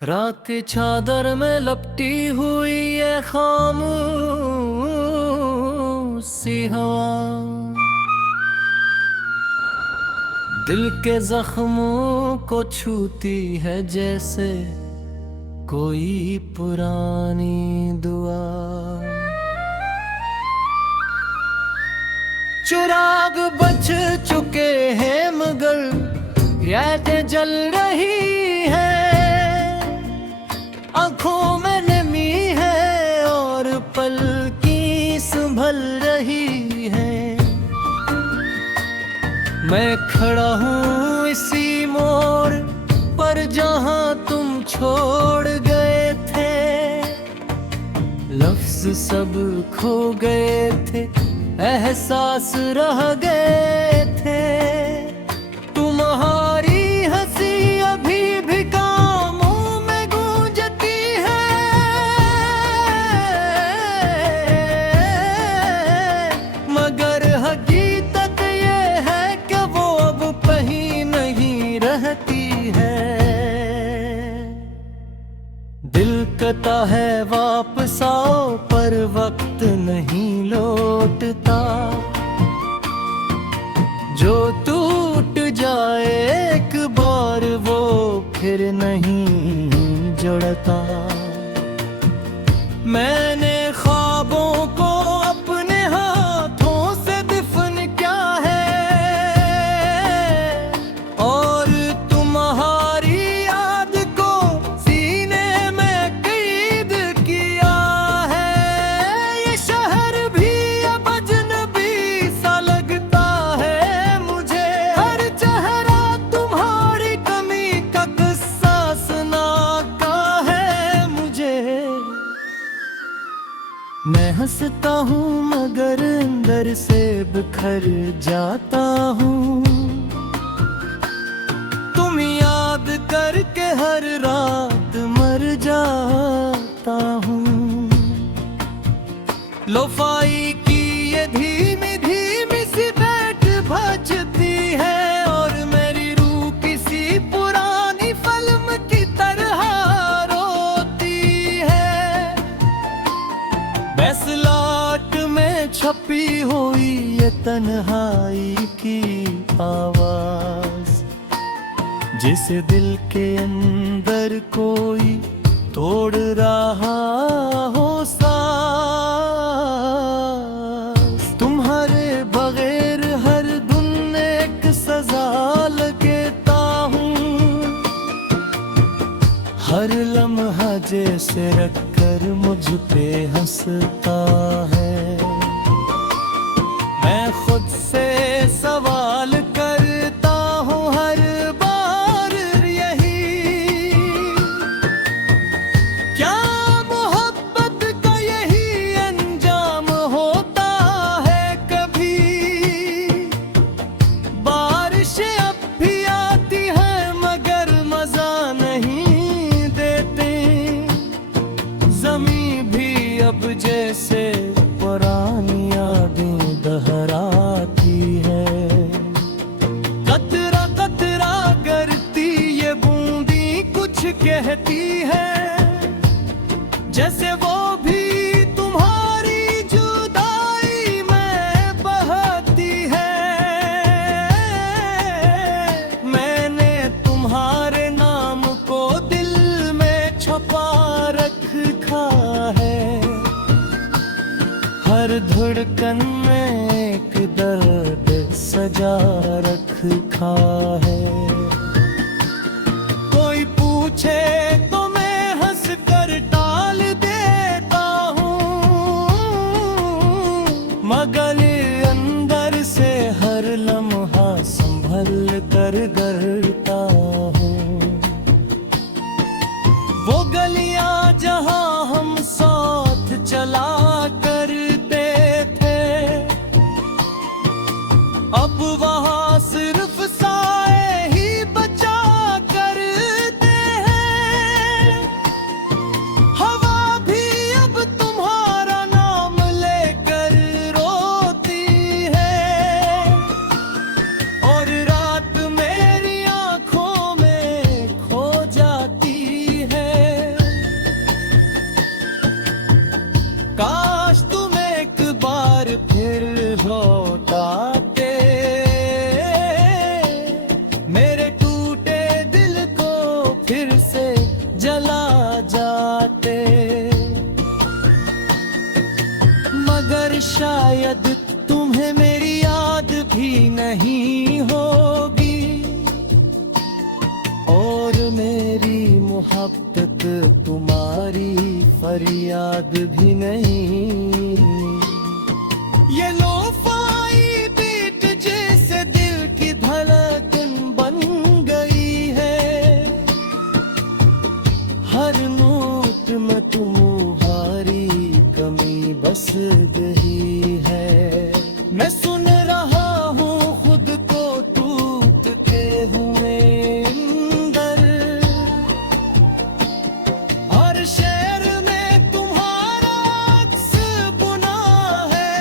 रात चादर में लपटी हुई ये खामोशी हवा, दिल के जख्मों को छूती है जैसे कोई पुरानी दुआ। चिराग बच चुके हैं मगर रातें जल रही है, आंखों में नमी है और पलकी संभल रही है। मैं खड़ा हूँ इसी मोड़ पर जहाँ तुम छोड़ गए थे, लफ्ज सब खो गए थे, एहसास रह गए थे। तुम्हारी हंसी अभी भी कानों में गूंजती है, मगर हकीकत ये है कि वो अब कहीं नहीं रहती है। दिल कहता है वापस आओ पर वक्त नहीं लौटता, जो टूट जाए एक बार वो फिर नहीं जुड़ता। मैंने ख्वाबों को अपने हाथों से दफन किया है और तुम्हारी याद को सीने में कैद किया है। ये शहर भी अब अजनबी सा लगता है मुझे, हर चेहरा तुम्हारी कमी का किस्सा सुनाता है मुझे। मैं हंसता हूँ मगर अंदर से बिखर जाता हूँ, तुम याद करके हर रात मर जाता हूँ। लोफाई की ये धीमी धीमी सी बैठ बजती है और मेरी रूह किसी पुरानी फिल्म की तरह रोती है। बैसलाट में छपी हुई ये तन्हाई की आवाज, जिसे दिल के अंदर कोई तोड़ रहा हो सांस। तुम्हारे बगैर हर दिन एक सजा लगता हूँ, हर लम्हा जैसे रखकर मुझ पे हंसता है। मैं खुद से सवाल करता हूँ हर बार यही, क्या मोहब्बत का यही अंजाम होता है कभी। बारिशें अब भी आती हैं मगर मजा नहीं देते, ज़मीं भी अब जैसे पुरानी यादें दोहराती है। कतरा कतरा करती ये बूंदी कुछ कहती है, जैसे वो भी तुम्हारी जुदाई में बहती है। मैंने तुम्हारे नाम को दिल में छुपा रखा है, हर धड़कन में एक दर्द सजा रखा है। कोई पूछे तो मैं हंस कर टाल देता हूँ, मगर अंदर से हर लम्हा संभल कर करता हूँ। वो गलियां जहाँ हम साथ चला करते थे, अब वहाँ सिर्फ साए ही बचा करते हैं। जला जाते। मगर शायद तुम्हें मेरी याद भी नहीं होगी, और मेरी मोहब्बत तुम्हारी फरियाद भी नहीं। ये लोफाई बीट जैसे दिल की धड़कन बन गई है, हर नोट में तुम्हारी कमी बस गई है। मैं सुन रहा हूँ खुद को टूटते हुए अंदर, हर शेर में तुम्हारा अक्स बुना है।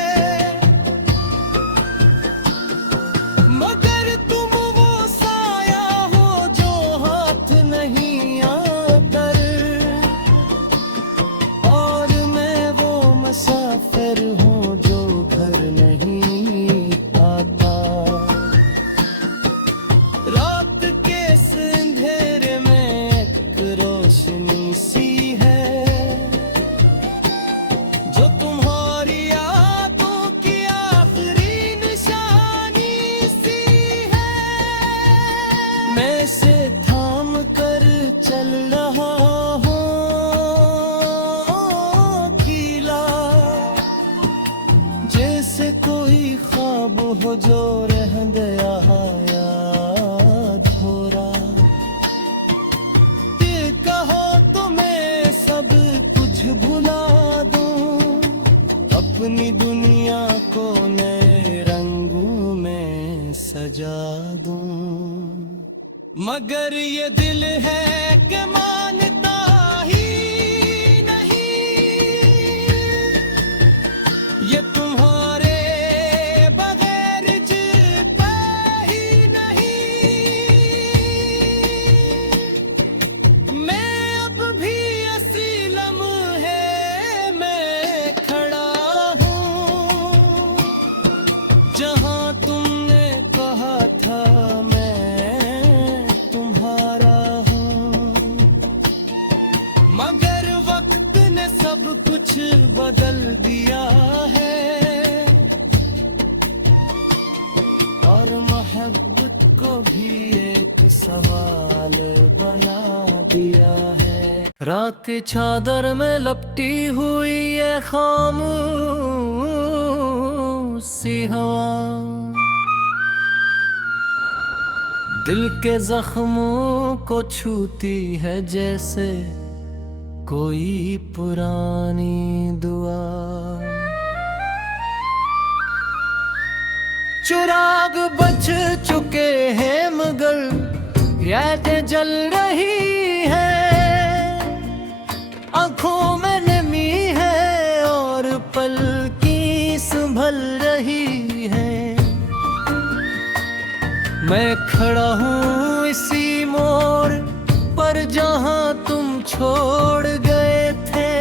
मगर तुम वो साया हो जो हाथ नहीं आकर, और मैं वो मुसाफिर हूँ जो घर नहीं आता। रात के इस अंधेरे में एक रोशनी सी है, जो तुम्हारी यादों की आखिरी निशानी सी है। मैं इसे थाम कर चल रहा हूँ अकेला, जैसे कोई ख्वाब हो जो रह गया याद हो रहा। दिल कहो तो मैं सब कुछ भुला दूं, अपनी दुनिया को नए रंगों में सजा दूं। मगर ये दिल है कि मानता ही नहीं, ये तुम्हारे बगैर जीता ही नहीं। मैं अब भी इसी लम्हे में खड़ा हूँ, जहाँ तुमने कहा था मैं तुम्हारा हूँ। मगर वक्त ने सब कुछ बदल दिया है, और मोहब्बत को भी एक सवाल बना दिया है। रात चादर में लपटी हुई ये खामोश सी हवा, दिल के जख्मों को छूती है जैसे कोई पुरानी दुआ। चिराग बच चुके हैं मगर रातें जल रही है, आंखों में नमी है और पलकें संभल रही है। मैं खड़ा हूँ इसी मोड़ पर जहाँ तुम छोड़ गए थे,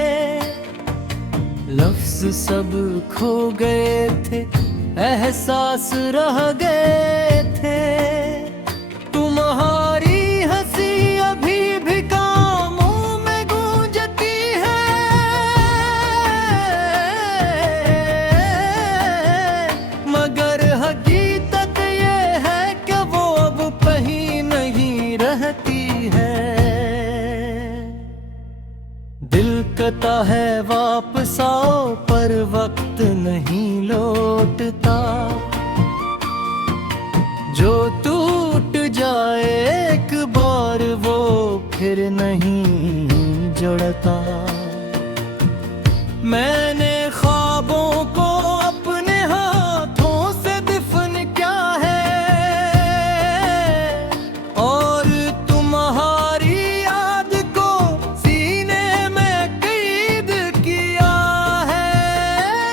लफ्ज सब खो गए थे, एहसास रह गए थे। तुम्हारी हंसी अभी भी कानों में गूंजती है, मगर हकीकत ये है कि वो अब कहीं नहीं रहती है। दिल कहता है वापस आओ पर वक्त नहीं लौटता, जो टूट जाए एक बार वो फिर नहीं जुड़ता। मैंने ख्वाबों को अपने हाथों से दफन किया है, और तुम्हारी याद को सीने में कैद किया है।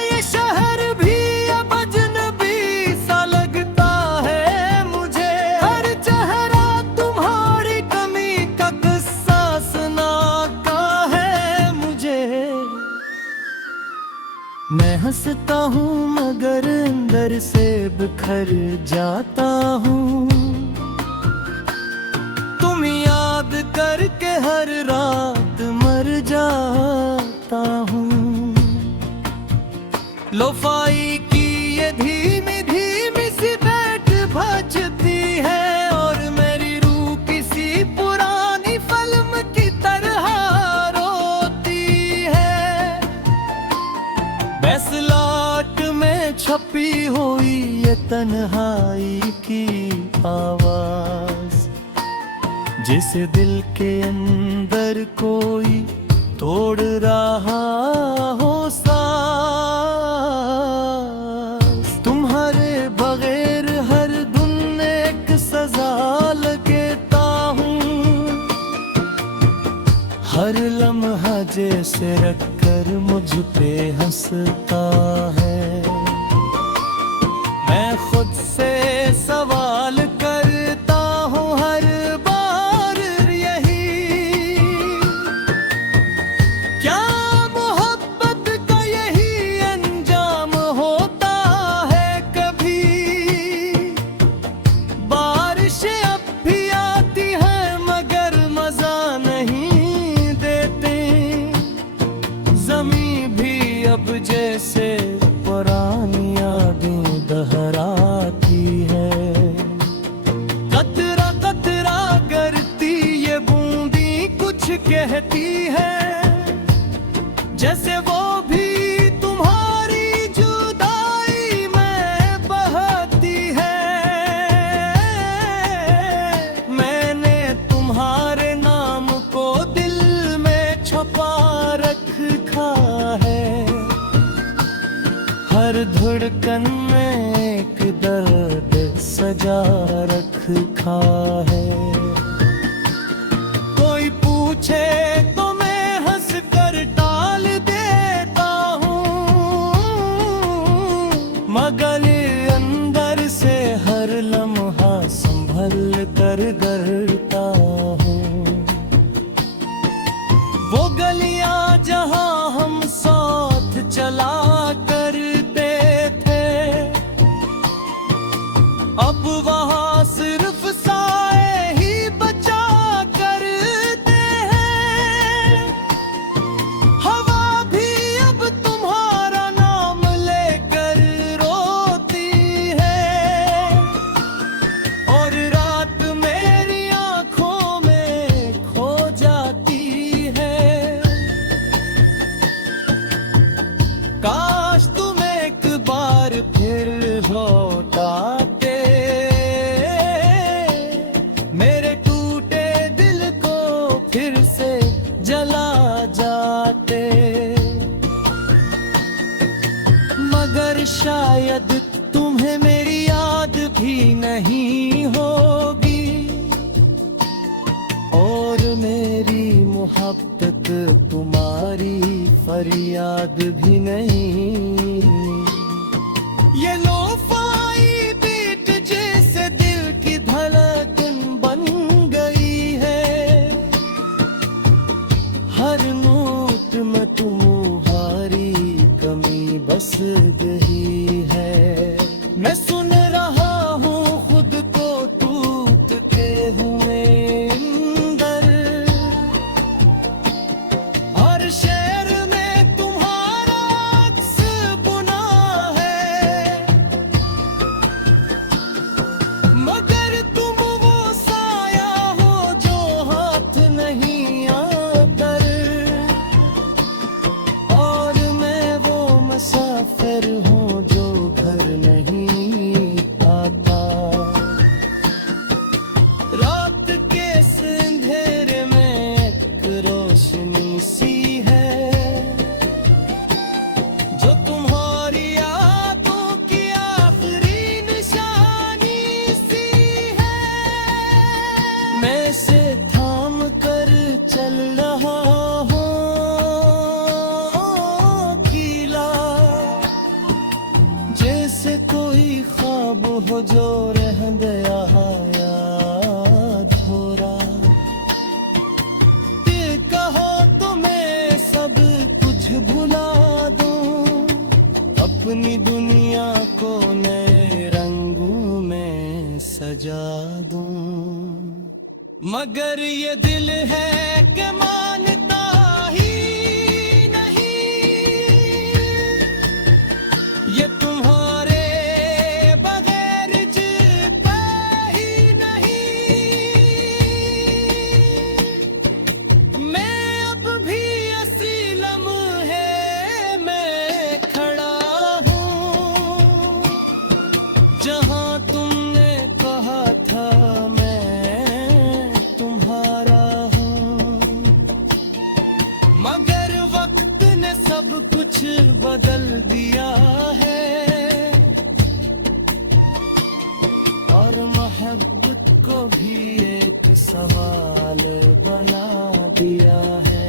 ये शहर भी अब अजनबी सा लगता है मुझे, हर चेहरा तुम्हारी कमी का किस्सा सुनाता है मुझे। मैं हंसता हूँ मगर अंदर से बिखर जाता हूँ, तुम याद करके हर रात तन्हाई की आवाज, जिसे दिल के अंदर कोई तोड़ रहा हो सांस। तुम्हारे बगैर हर दिन एक सजा लगता हूँ, हर लम्हा जैसे रखकर मुझ पे हंसता है। मैं खुद से सवाल करता हूँ हर बार यही, क्या मोहब्बत का यही अंजाम होता है कभी। बारिशें अब भी आती हैं मगर मजा नहीं देते, ज़मीं भी अब जैसे पुरानी यादें दोहराती है। कतरा कतरा करती ये बूंदी कुछ कहती है, जैसे वो भी तुम्हारी जुदाई में बहती है। मैंने तुम्हारे नाम को दिल में छुपा रखा है, हर धड़कन में एक दर्द सजा रखा है। कोई पूछे तो मैं हंस कर टाल देता हूँ, मगर अंदर से हर लम्हा संभल कर करता हूँ। वो गलियां जहाँ हम साथ चला करते थे, अब वहाँ सिर्फ साए ही बचा करते हैं। हवा भी अब तुम्हारा नाम लेकर रोती है, और रात मेरी आंखों में खो जाती है। काश तुम एक बार फिर लौटाते, मेरे टूटे दिल को फिर से जला जाते। मगर शायद तुम्हें मेरी याद भी नहीं होगी, और मेरी मोहब्बत तुम्हारी फरियाद भी नहीं। ये लोफाई बीट जैसे दिल की धड़कन बन गई है, हर नोट में तुम्हारी कमी बस गई है। मैं सुन रहा हूँ खुद को टूटते हुए अंदर, हर शेर में तुम्हारा अक्स बुना है, मगर तुम वो साया हो जो हाथ नहीं आकर, और मैं वो मुसाफिर हूँ जो घर नहीं आता। रात के इस अंधेरे में एक रोशनी सी है, जो तुम्हारी यादों की आखिरी निशानी सी है। मैं इसे थाम कर चल रहा हूँ अकेला, जैसे कोई ख्वाब हो जो रह गया याद हो रहा। ये कहो तो मैं सब कुछ भुला दूं, अपनी दुनिया को नए रंगों में सजा दूं। मगर ये दिल है कि मानता ही नहीं, ये तुम्हारे बगैर जीता ही नहीं। मैं अब भी असी लम्हे में खड़ा हूँ, जहाँ मगर वक्त ने सब कुछ बदल दिया है और मोहब्बत को भी एक सवाल बना दिया है।